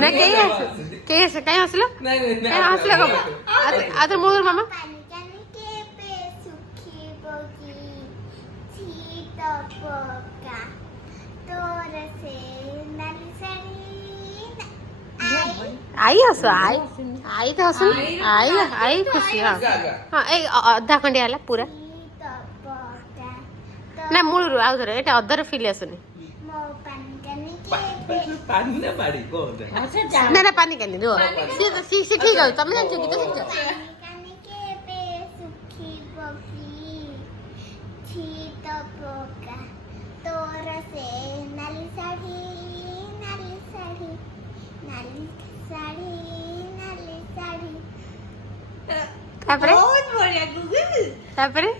ना कहीं हसलो हसलो कम मोर मामा आई हस आई तो हस आई खुशी हाँ हाँ ए अधा खंडिया है पूरा ना मूल आउ थे ये अधर फिल आसुनी ना ना पानी कानी रुह सी ठीक है तुम जानछ गीत शिखिछ तापरे